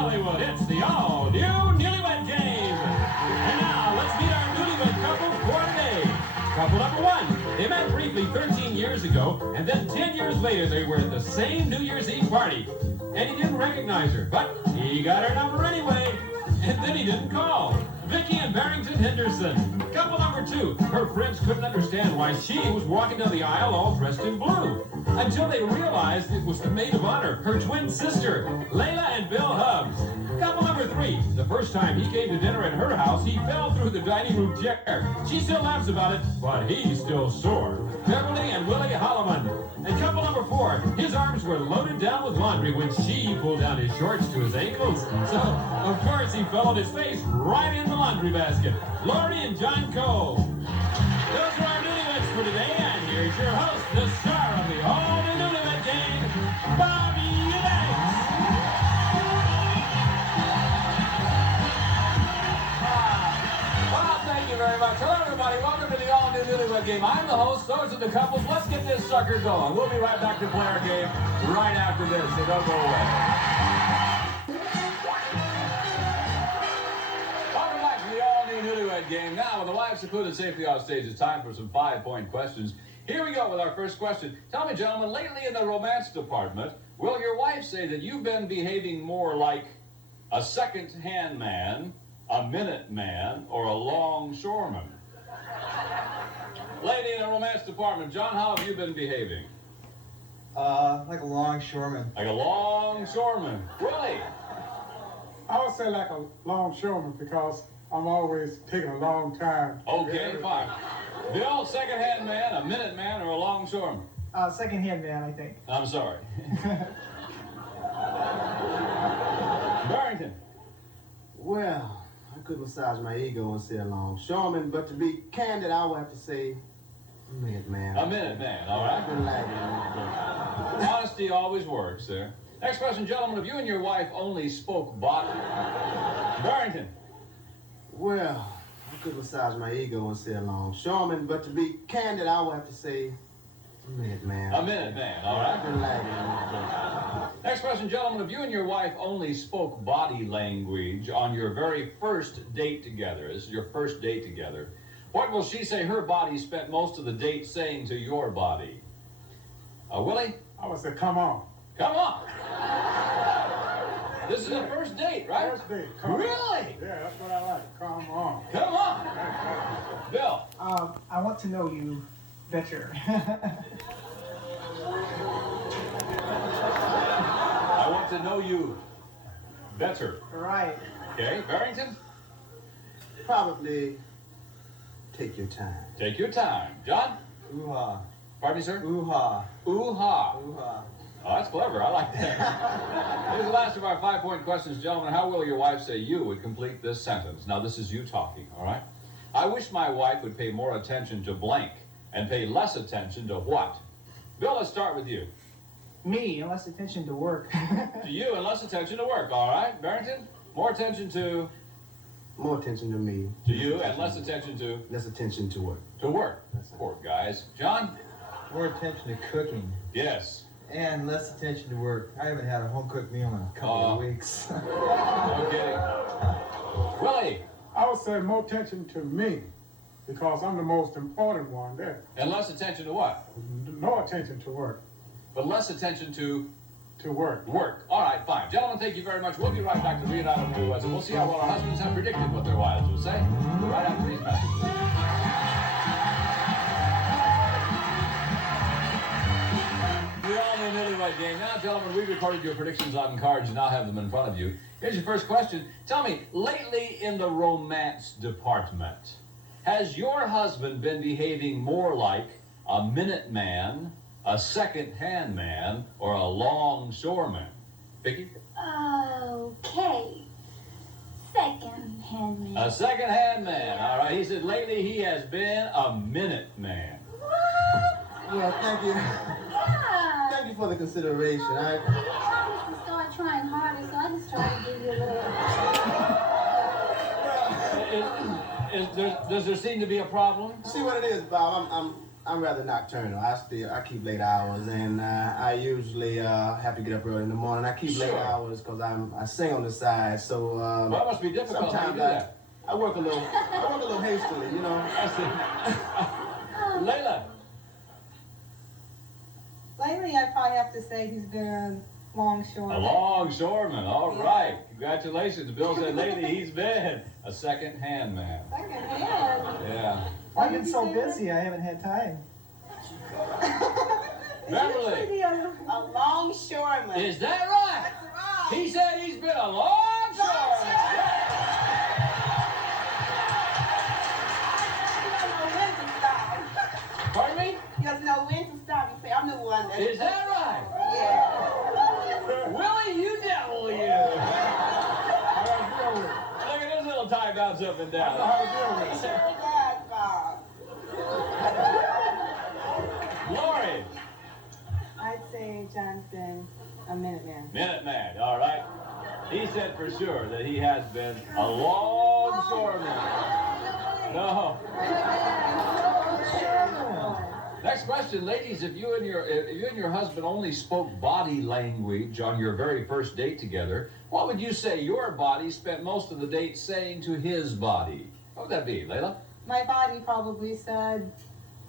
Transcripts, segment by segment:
Hollywood, it's the all-new Newlywed Game. And now, let's meet our newlywed couple for today. Couple number one. They met briefly 13 years ago, and then 10 years later, they were at the same New Year's Eve party. And he didn't recognize her, but he got her number anyway. And then he didn't call. Vicky and Barrington Henderson. Couple number two. Her friends couldn't understand why she was walking down the aisle all dressed in blue. Until they realized it was the maid of honor, her twin sister, Layla and Bill Hubbs. Couple number three. The first time he came to dinner at her house, he fell through the dining room chair. She still laughs about it, but he's still sore. Beverly and Willie Holloman. And couple number four. His arms were loaded down with laundry when she pulled down his shorts to his ankles. So, of course, he fell on his face right in the laundry basket. Lori and John Cole. Those are our newlyweds for today, and here's your host, the star of the all-new Newlywed Game, Bobby Banks. Well, thank you very much. Hello, everybody. Welcome to the all-new Newlywed Game. I'm the host. Those are the couples. Let's get this sucker going. We'll be right back to play our game right after this, so don't go away. Newlywed Game. Now, with the wives secluded safely off stage, it's time for some 5-point questions. Here we go with our first question. Tell me, gentlemen, lately in the romance department, will your wife say that you've been behaving more like a second-hand man, a minute man, or a longshoreman? Lady in the romance department, John, how have you been behaving? Like a longshoreman. Like a longshoreman. Really? I would say like a longshoreman because I'm always taking a long time. Okay, fine. Bill, second-hand man, a minute man, or a longshoreman? Second-hand man, I think. I'm sorry. Barrington. Well, I could massage my ego and say a longshoreman, but to be candid, I would have to say a minute man. A minute man, all right. I've been lagging a little bit. Honesty always works there. Next question, gentlemen. If you and your wife only spoke body... Barrington. Well, I could massage my ego and say a longshoreman, but to be candid, I would have to say a minute man. A minute man, all I've right. been lagging a little bit. Next question, gentlemen. If you and your wife only spoke body language on your very first date together, this is your first date together, what will she say her body spent most of the date saying to your body? Willie? I would say, come on. Come on. This is the first date, right? First date. Come on. Really? Yeah, that's what I like. Come on. Come on. Bill. I want to know you better. I want to know you better. Right. Okay, Barrington? Probably take your time. Take your time. John? Ooh-ha. Pardon me, sir? Ooh-ha. Ooh-ha. Ooh-ha. Oh, that's clever. I like that. Here's the last of our 5-point questions, gentlemen. How will your wife say you would complete this sentence? Now, this is you talking, all right? I wish my wife would pay more attention to blank and pay less attention to what? Bill, let's start with you. Me, and less attention to work. To you and less attention to work, all right? Barrington? More attention to More attention to me. you and less attention to Less attention to work. work. That's it. Poor guys. John? More attention to cooking Yes. and less attention to work. I haven't had a home cooked meal in a couple of weeks. Okay. Willie? I would say more attention to me because I'm the most important one there. And less attention to what? No attention to work. But less attention to Work. work. All right, fine. Gentlemen, thank you very much. We'll be right back to read out of the and we'll see how well our husbands have predicted what their wives will say right after these messages. The all-new Newlywed Game. Now, gentlemen, we recorded your predictions on cards. You now have them in front of you. Here's your first question. Tell me, lately in the romance department, has your husband been behaving more like a minute man, a second-hand man, or a longshoreman? Vicky? Okay. Second-hand man. A second-hand man. All right. He said lately he has been a minute man. What? Well, thank you. Yeah. Thank you for the consideration. You told us to start trying harder, so I just tried to give you a little. Does there seem to be a problem? See what it is, Bob. I'm rather nocturnal. I keep late hours, and I usually have to get up early in the morning. I keep late hours because I sing on the side. So Well, that must be difficult. How do you do that? I work a little hastily, you know. I see. Layla. Lately, I probably have to say he's been a longshoreman. A longshoreman. All right. Congratulations. Bill said lately he's been a second-hand man. Second-hand? Yeah. I've been so busy, I haven't had time. Beverly. A longshoreman. Is that right? That's right. He said he's been a longshoreman. Pardon me? He doesn't know when to stop. You say, I'm the one that... Is that right? Yeah. Willie, you devil, you. Look at this little tie bounce up and down. Sure does, Bob. Lori. I'd say John's been a Minuteman. Minuteman, all right. He said for sure that he has been a longshoreman. No. Next question, ladies. If you and your husband only spoke body language on your very first date together, what would you say your body spent most of the date saying to his body? What would that be, Layla? My body probably said,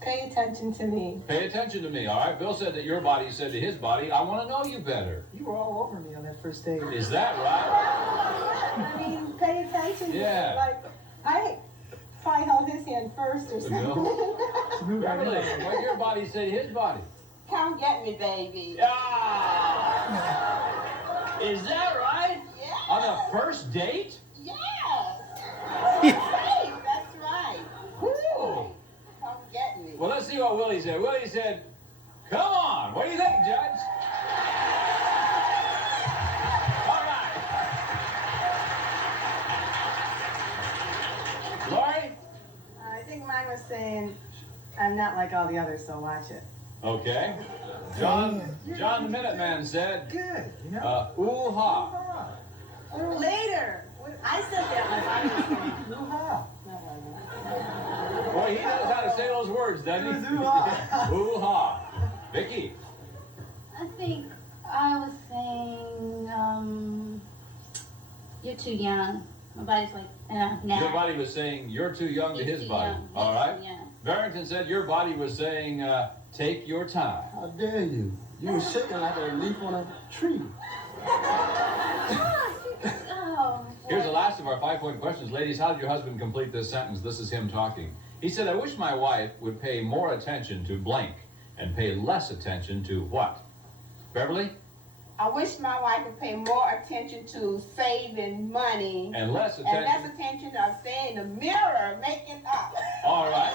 pay attention to me. Pay attention to me, all right? Bill said that your body said to his body, I want to know you better. You were all over me on that first date. Is that right? I mean, pay attention to Yeah. me. Like, I probably held his hand first or something. Beverly, what did your body say to his body? Come get me, baby. Ah! Is that right? Yeah. On the first date? Yes. That's right. Woo! Come get me. Well, let's see what Willie said. Willie said, come on. What do you think, Judge? All right. Lori? I think mine was saying, I'm not like all the others, so watch it. Okay. John the Minuteman said, Good, you know? ooh-ha. Later. I said that like I was saying. Ooh-ha. Boy, he knows how to say those words, doesn't he? It was ooh-ha. Ooh-ha. Vicky? I think I was saying, you're too young. My body's like, nah. Your body was saying, you're too young to You're his too body. young. All You're right? too young. Barrington said your body was saying, take your time. How dare you? You were shaking like a leaf on a tree. Oh, Here's the last of our 5-point questions. Ladies, how did your husband complete this sentence? This is him talking. He said, I wish my wife would pay more attention to blank and pay less attention to what? Beverly? I wish my wife would pay more attention to saving money And less and less attention. attention to staying in the mirror making up. All right.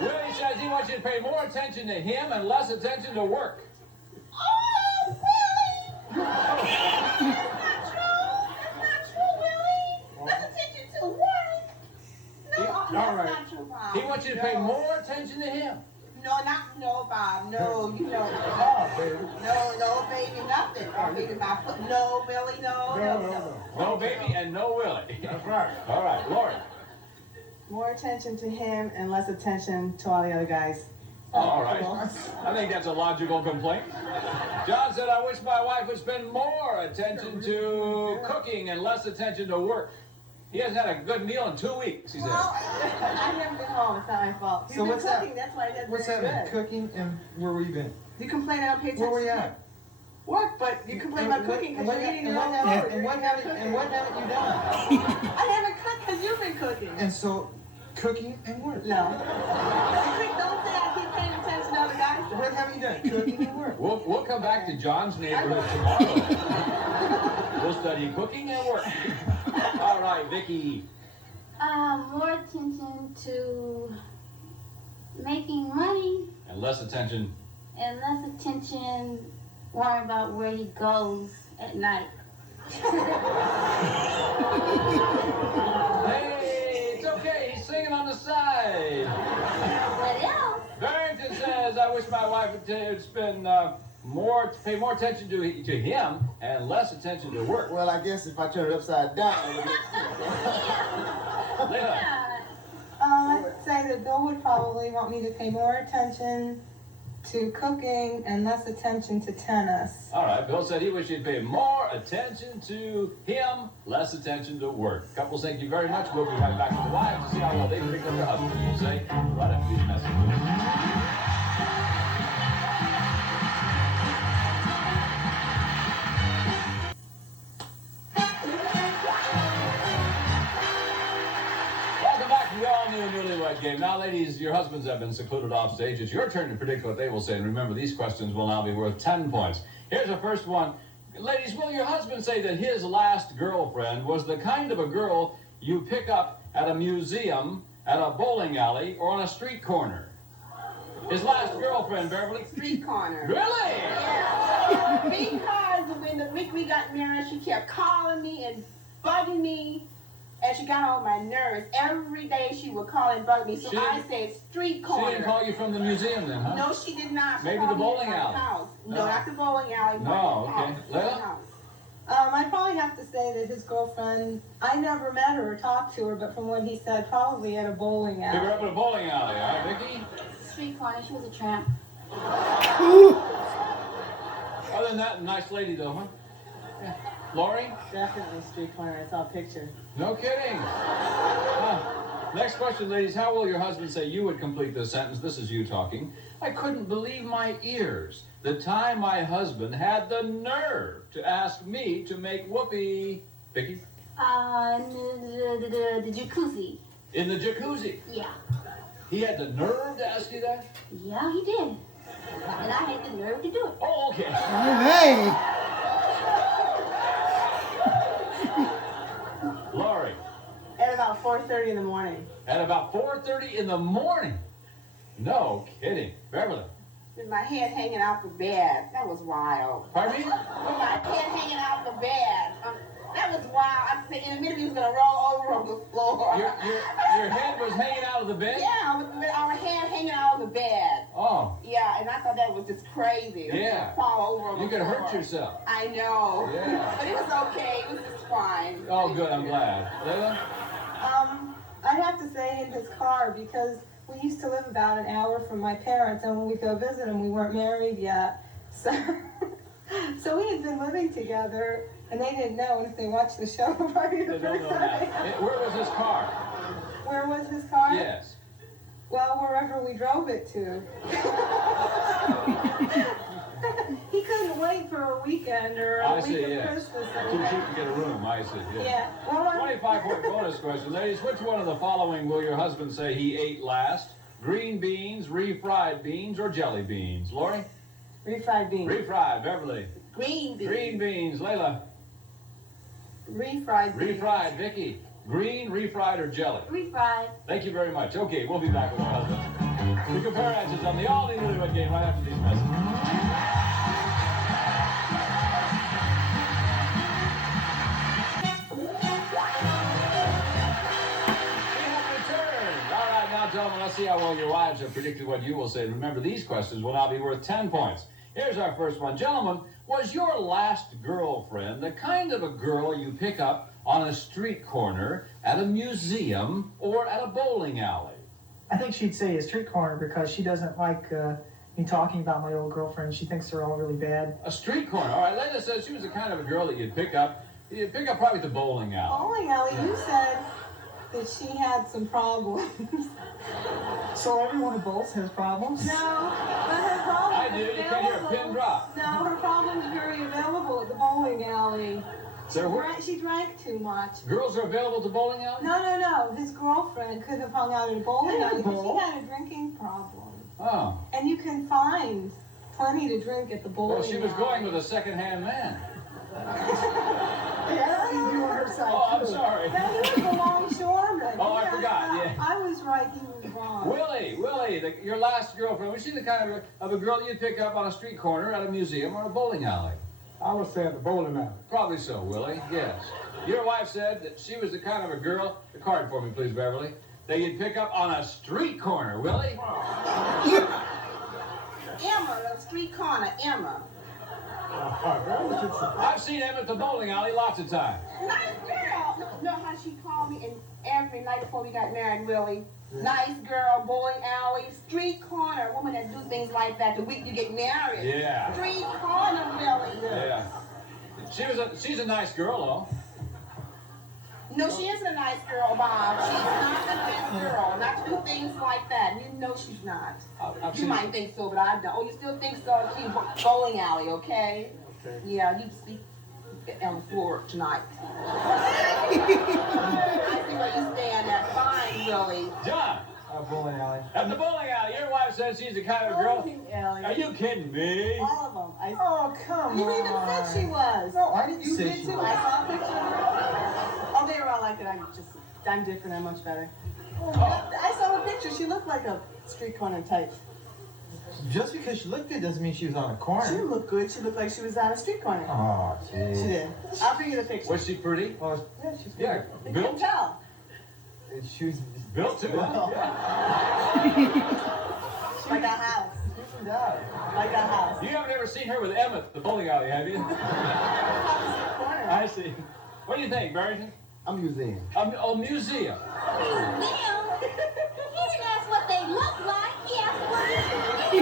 Willie says he wants you to pay more attention to him and less attention to work. Oh, Willie! That's not true, Willie. Less attention to work. No, all that's right. not true, Bob. He wants you to pay more attention to him. No, Bob. No, you know. Oh, baby. No, baby, nothing. Or maybe my foot. No, Billy, no. No baby and no Willie. That's right. All right, Lori. More attention to him and less attention to all the other guys. All right. I think that's a logical complaint. John said, I wish my wife would spend more attention to cooking and less attention to work. He hasn't had a good meal in 2 weeks, he said. Well, I've never been home. It's not my fault. He's So been what's that? cooking. That's why it doesn't What's very that mean? good. Cooking and where were you been? You complain I don't pay attention Where were you to at? work, but you complain about cooking because you're eating your own food. And what haven't you done? I haven't cooked because you've been cooking. And so, cooking and work. No. Don't say I keep paying attention to other guys. What haven't you done? Cooking and work. We'll come back to John's neighborhood tomorrow. We'll study cooking and work. All right, Vicky. more attention to making money And less attention. and less attention worrying about where he goes at night. Hey, it's okay. He's singing on the side. What else? Barrington says, I wish my wife would pay more attention to him and less attention to work. Well, I guess if I turn it upside down, Layla. I'd say that Bill would probably want me to pay more attention to cooking and less attention to tennis. All right, Bill said he wished you'd pay more attention to him, less attention to work. Couples, thank you very much. We'll be right back to the wives to see how well they pick up their husbands. We'll say right after these messages. Welcome back to the all-new Newlywed Game. Now, ladies, your husbands have been secluded off stage. It's your turn to predict what they will say. And remember, these questions will now be worth 10 points. Here's the first one. Ladies, will your husband say that his last girlfriend was the kind of a girl you pick up at a museum, at a bowling alley, or on a street corner? His last girlfriend, Beverly? Street corner. Really? Yeah. Because when the week we got married, she kept calling me and bugging me, and she got on my nerves. Every day she would call and bug me, so I said street corner. She didn't call you from the museum then, huh? No, she did not. She Maybe called the me bowling at my alley. house. No. No, not the bowling alley. No, my okay. house. Layla? My house. I probably have to say that his girlfriend, I never met her or talked to her, but from what he said, probably at a bowling Pick her alley. up at a bowling alley, all right, Vicky? Street corner, she was a tramp. Other than that, nice lady though, huh? Yeah. Lori? Definitely street corner. I saw a picture. No kidding. Next question, ladies. How will your husband say you would complete this sentence? This is you talking. I couldn't believe my ears the time my husband had the nerve to ask me to make whoopee. Vicky? The jacuzzi. In the jacuzzi. Yeah. He had the nerve to ask you that? Yeah, he did. And I had the nerve to do it. Oh, okay. Hey! Lori? At about 4:30 in the morning. At about 4:30 in the morning. No kidding. Beverly? With my head hanging out the bed. That was wild. Pardon me? With my head hanging out the bed. That was wild. I said in a minute he was gonna roll over on the floor. Your head was hanging out of the bed? Yeah, with our head hanging out of the bed. Oh. Yeah, and I thought that was just crazy. It was Yeah. gonna fall over on You the could floor. hurt yourself. I know. Yeah. But it was okay. It was just fine. Oh, good. I'm glad. Layla? I'd have to say in his car because we used to live about an hour from my parents, and when we'd go visit them, we weren't married yet. So, so we had been living together, and they didn't know. And if they watched the show, probably the They don't first know time. that. Where was his car? Where was his car? Yes. Well, wherever we drove it to. He couldn't wait for a weekend or a I week see, of yes. Christmas. Too cheap to get a room. I see. Yeah. Yeah. Well, 25-point bonus question. Ladies, which one of the following will your husband say he ate last? Green beans, refried beans, or jelly beans? Lori? refried beans. Refried. Beverly? Green beans. Green beans. Layla? Refried beans. Refried. Vicky? Green, refried, or jelly? Refried. Thank you very much. Okay, we'll be back with our husband. We compare answers on the all-new Newlywed Game right after these messages. Gentlemen, let's see how well your wives have predicted what you will say. Remember, these questions will now be worth 10 points. Here's our first one. Gentlemen, was your last girlfriend the kind of a girl you pick up on a street corner, at a museum, or at a bowling alley? I think she'd say a street corner because she doesn't like me talking about my old girlfriend. She thinks they're all really bad. A street corner. All right, Layla says she was the kind of a girl that you'd pick up probably at the bowling alley. Bowling alley, you said that she had some problems. So everyone who bowls has problems? No, but her problem I do. You can't hear a pin drop. No, her problem is very available at the bowling alley. She drank too much. Girls are available at the bowling alley? No. His girlfriend could have hung out at a bowling Yeah, alley, but bowl. she had a drinking problem. Oh. And you can find plenty to drink at the bowling alley. Well, she was going with a second-hand man. Yeah, you were her side Oh, I'm too. sorry. No, he was the longshoreman. Oh, I Yes, forgot, yeah. I was right, he was wrong. Willie, your last girlfriend, was she the kind of a girl you'd pick up on a street corner, at a museum, or a bowling alley? I would say at the bowling alley. Probably so, Willie, yes. Your wife said that she was the kind of a girl, the card for me, please, Beverly, that you'd pick up on a street corner, Willie? Emma, the street corner, Emma. I've seen Emma at the bowling alley lots of times. Nice girl. know how she called me and every night before we got married, Willie? Nice girl, bowling alley, street corner. A woman that do things like that the week you get married. Yeah. Street corner, Willie. Yeah. She's a nice girl, though. No, she isn't a nice girl, Bob. She's not a nice girl. Not to do things like that. You know she's not. I've You seen might think so, but I don't. Oh, you still think so? She's bowling alley, okay? Okay. Yeah, you sleep on the floor tonight. I see where you stand at. Fine, Willie. John, Bowling alley. at the bowling alley, your wife says she's the kind of girl. alley. Are you kidding me? All of them. Oh, come You on. even said she was. No, I didn't You say did she too. was. I saw a picture of her. Oh, they were all like that. I'm different. I'm much better. Oh. I saw her picture. She looked like a street corner type. Just because she looked good doesn't mean she was on a corner. She looked good. She looked like she was on a street corner. Oh, She jeez. did. I'll bring you the picture. Was she pretty? Oh, yeah, she's good. Yeah. You can Built? tell. She was Built too. Well. Like a house. Like a house. You haven't ever seen her with Emma at the bowling alley, have you? Corner. I see. What do you think, Barrington? A museum. A museum. Museum? He didn't ask what they look like. He asked what they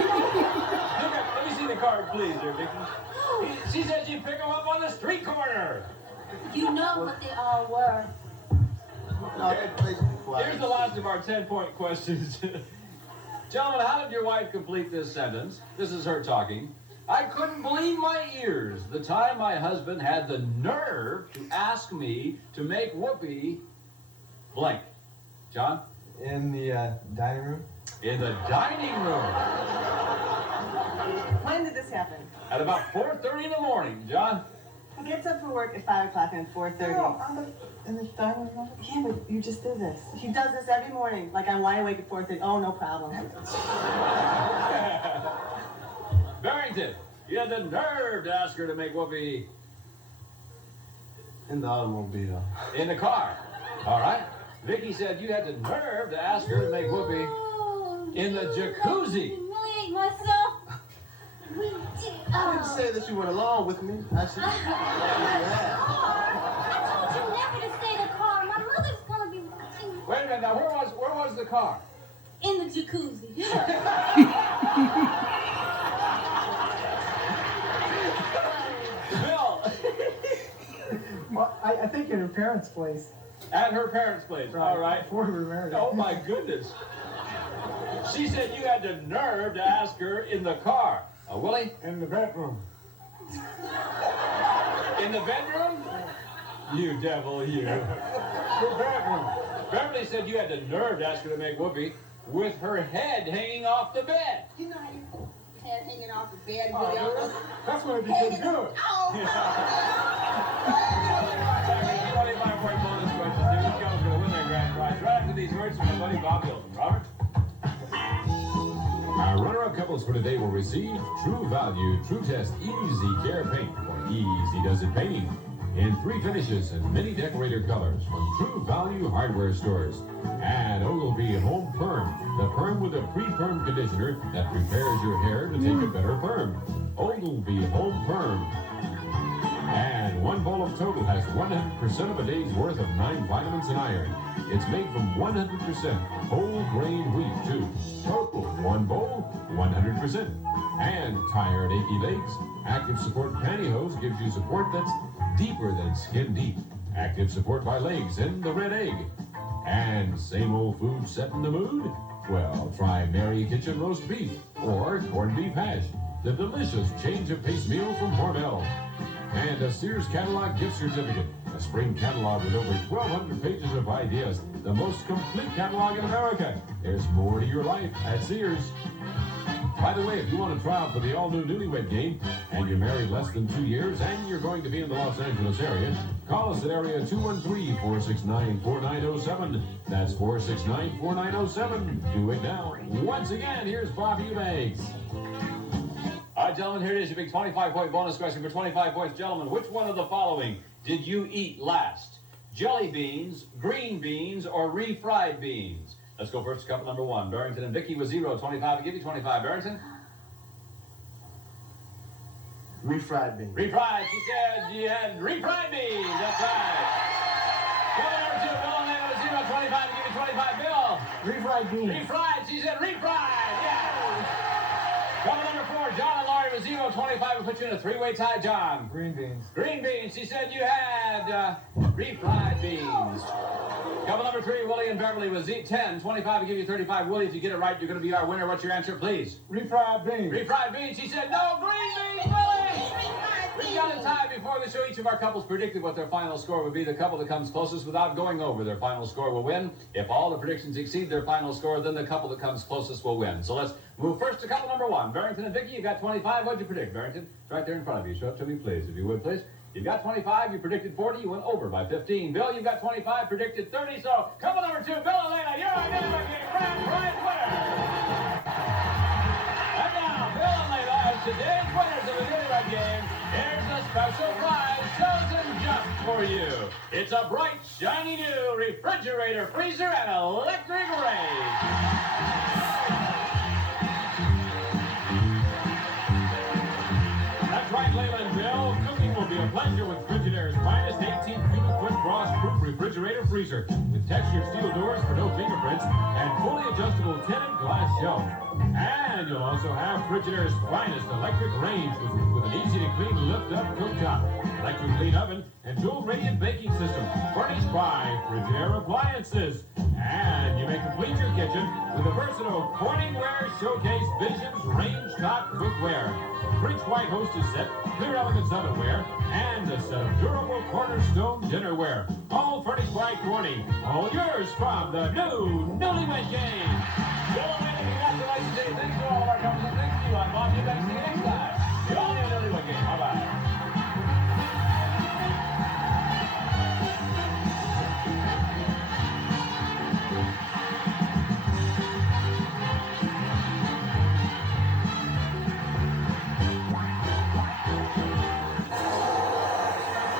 Let me see the card, please, there, Vicky. She said she'd pick them up on the street corner. You know what they all were. No, that place is quiet. Here's the last of our 10-point questions. Gentlemen, how did your wife complete this sentence? This is her talking. I couldn't believe my ears the time my husband had the nerve to ask me to make whoopee blank. John? in the dining room. In the dining room. When did this happen? At about 4:30 in the morning, John. He gets up for work at 5 o'clock and 4:30. In the dining room. Yeah, but you just did this. He does this every morning. Like, I'm wide awake at 4:30. Oh, no problem. Barrington, you had the nerve to ask her to make whoopee In the automobile. in the car. All right. Vicky said you had the nerve to ask her to make whoopee in the jacuzzi. Humiliate myself. I didn't say that you went along with me. I said, yeah. I told you never to stay in the car. My mother's gonna be watching. Wait a minute. Now, where was the car? In the jacuzzi. Bill, Well, I think at her parents' place. at her parents' place. All right. Before we were married. Oh my goodness. She said you had the nerve to ask her in the car. Willie? In the bedroom. In the bedroom? You devil, you. The bedroom. Beverly said you had the nerve to ask her to make whoopee with her head hanging off the bed. You know how your head hanging off the bed? Oh, Really that's, that's when it became good. Oh, 25-point bonus question. See which girl's going to win their grand prize. Right after these words from my buddy Bob Hilton. Robert? Our runner-up couples for today will receive True Value True Test Easy Care Paint for easy does it painting in 3 finishes and many decorator colors from True Value hardware stores. And Ogilvy Home Perm, the perm with a pre-perm conditioner that prepares your hair to take a better perm. Ogilvy Home Perm. And 1 bowl of Total has 100% of a day's worth of 9 vitamins and iron. It's made from 100% whole grain wheat, too. Total, 1 bowl, 100%. And tired, achy legs? Active Support Pantyhose gives you support that's deeper than skin deep. Active Support by Legs and the Red Egg. And same old food set in the mood? Well, try Mary Kitchen Roast Beef or Corned Beef Hash, the delicious change of pace meal from Hormel. And a Sears Catalog gift certificate, a spring catalog with over 1,200 pages of ideas, the most complete catalog in America. There's more to your life at Sears. By the way, if you want to try out for the all-new Newlywed Game, and you're married less than 2 years, and you're going to be in the Los Angeles area, call us at area 213-469-4907. That's 469-4907. Do it now. Once again, here's Bob Eubanks. All right, gentlemen, here it is. Your big 25-point bonus question for 25 points. Gentlemen, which one of the following did you eat last? Jelly beans, green beans, or refried beans? Let's go first to couple number 1. Barrington and Vicky with 0. 25. I'll give you 25. Barrington? Refried beans. Refried. She said you had refried beans. That's right. Couple Refried beans. Refried. She said refried. Yeah. Couple number 4, John and Laurie with 0.25 will put you in a three-way tie, John. Green beans. Green beans. She said you had refried beans. Couple number 3, Willie and Beverly with 10.25 will give you 35. Willie, if you get it right, you're going to be our winner. What's your answer, please? Refried beans. Refried beans. She said no green beans, Willie. We got a tie before the show. Each of our couples predicted what their final score would be. The couple that comes closest without going over their final score will win. If all the predictions exceed their final score, then the couple that comes closest will win. So let's move first to couple number 1. Barrington and Vicky, you got 25. What'd you predict, Barrington? It's right there in front of you. Show it to me, please, if you would, please. You've got 25. You predicted 40. You went over by 15. Bill, you've got 25. Predicted 30. So couple number 2, Bill and Lena, you're our Newlywed Game grand prize winner. And now, Bill and Lena, as today's winners of the Newlywed Game, here's a special prize chosen just for you. It's a bright, shiny new refrigerator, freezer, and electric range. That's right, Layla and Bill. Cooking will be a pleasure with Frigidaire's finest 18 cubic foot frost-proof refrigerator freezer with textured steel doors for no fingerprints and fully adjustable tinted glass shelf. And you'll also have Frigidaire's finest electric range with an easy-to-clean lift-up cooktop, electric clean oven, and dual radiant baking system furnished by Frigidaire Appliances. And you may complete your kitchen with a versatile Corningware Showcase Visions range top cookware, French white hostess set, clear elegance ovenware, and a set of durable cornerstone dinnerware. All furnished by Corning. All yours from the new Newlywed Game. Bill and Lena, congratulations. Thanks to all of our couples, and thanks to you. I'm Bob. You better see you next time. The all new Newlywed Game. Bye-bye.